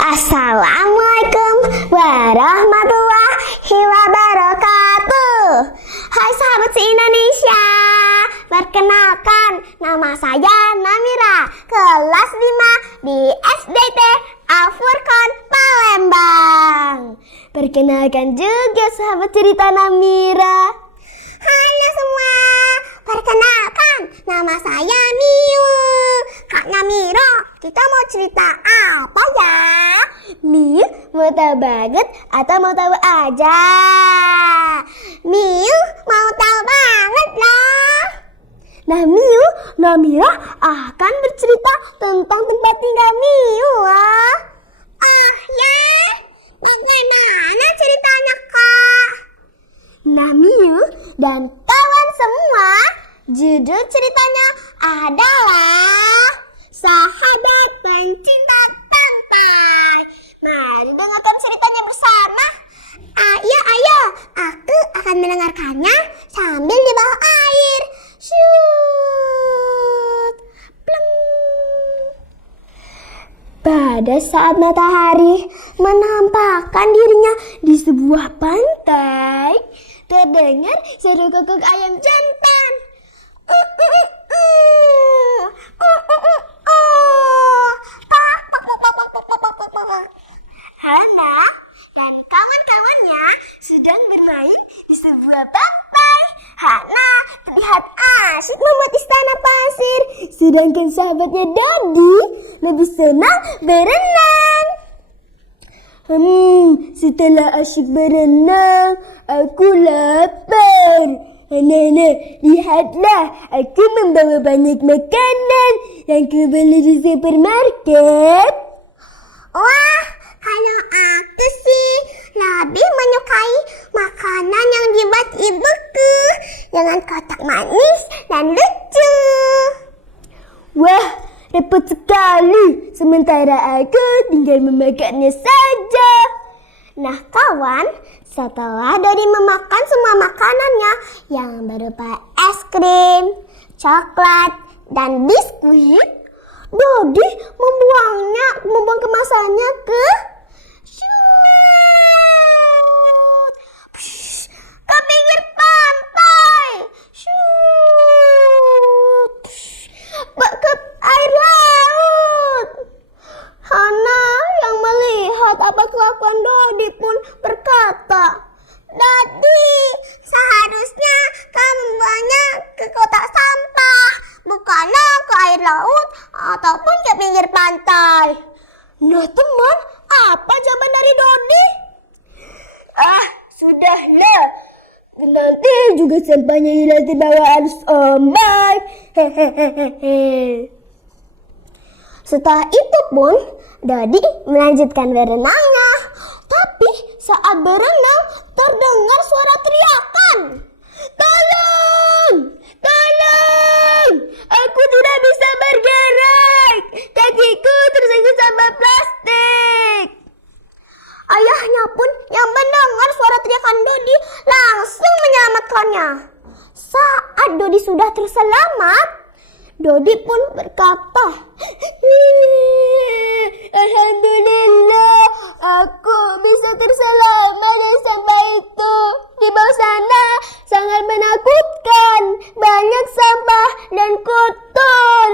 Assalamualaikum warahmatullahi wabarakatuh. Hai sahabat se-Indonesia, perkenalkan nama saya Namira, kelas 5 di SDT Al-Furqan Palembang. Perkenalkan juga sahabat cerita Namira. Halo semua, perkenalkan nama saya Miu. Kak Namira, kita mau cerita apa ya? Miu mau tahu banget atau mau tahu aja? Miu mau tahu banget loh. Nah Miu, Namira akan bercerita tentang tempat tinggal Miu ah. Oh ya, bagaimana ceritanya Kak? Nah Miu dan kawan semua, judul ceritanya adalah Sahabat Pencinta Pantai. Mari dengarkan ceritanya bersama. Ayo, aku akan mendengarkannya sambil di bawah air. Shoot, pleng. Pada saat matahari menampakkan dirinya di sebuah pantai, terdengar suara gagak ayam jantan. Hana dan kawan-kawannya sedang bermain di sebuah pantai. Hana terlihat asyik membuat istana pasir, sedangkan sahabatnya Dodi lebih senang berenang. Setelah asyik berenang, aku lapar. Anak-anak, lihatlah, aku membawa banyak makanan yang kubeli di supermarket. Wah, kalau aku sih lebih menyukai makanan yang dibuat ibuku dengan kotak manis dan lucu. Wah, repot sekali, sementara aku tinggal memakannya saja. Nah kawan, setelah Dodi memakan semua makanannya yang berupa es krim, coklat, dan biskuit, Dodi membuang kemasannya ke ke pinggir pantai, ke air laut. Hana yang melihat apa kelakuan Dodi pun berkata, "Dodi, seharusnya kamu membuangnya ke kotak sampah, bukannya ke air laut ataupun ke pinggir pantai." Nah teman, apa jawaban dari Dodi? Sudahlah, nanti juga sampahnya hilang terbawa arus ombak. Setelah itu pun Dodi melanjutkan berenangnya. Tapi saat berenang terdengar suara teriakan. Tolong! Tolong! Aku tidak bisa bergerak. Kakiku tersangkut sampah plastik. Ayahnya pun yang mendengar suara teriakan Dodi langsung menyelamatkannya. Saat Dodi sudah terselamat, Dodi pun berkata, "Alhamdulillah, aku bisa terselamat dari sampah itu. Di bawah sana sangat menakutkan, banyak sampah dan kotor.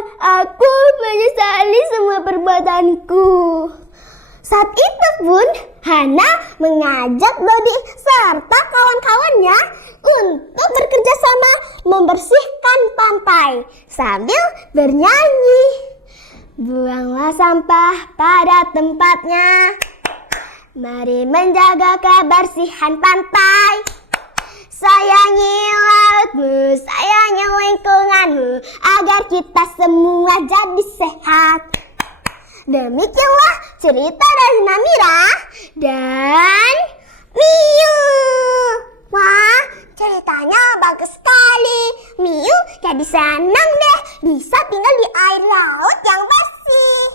Aku menyesali semua perbuatanku." Saat itu pun Hana mengajak Dodi serta kawan-kawannya untuk bekerja sama membersihkan pantai sambil bernyanyi. Buanglah sampah pada tempatnya. Mari menjaga kebersihan pantai. Sayangi lautmu, sayangi lingkunganmu, agar kita semua jadi sehat. Demikianlah cerita dari Namira dan Miu. Wah, ceritanya bagus sekali. Miu jadi senang deh bisa tinggal di air laut yang bersih.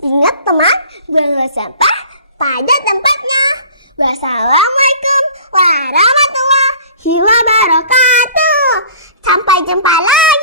Ingat teman, buanglah sampah pada tempatnya. Wassalamualaikum warahmatullahi wabarakatuh. Sampai jumpa lagi.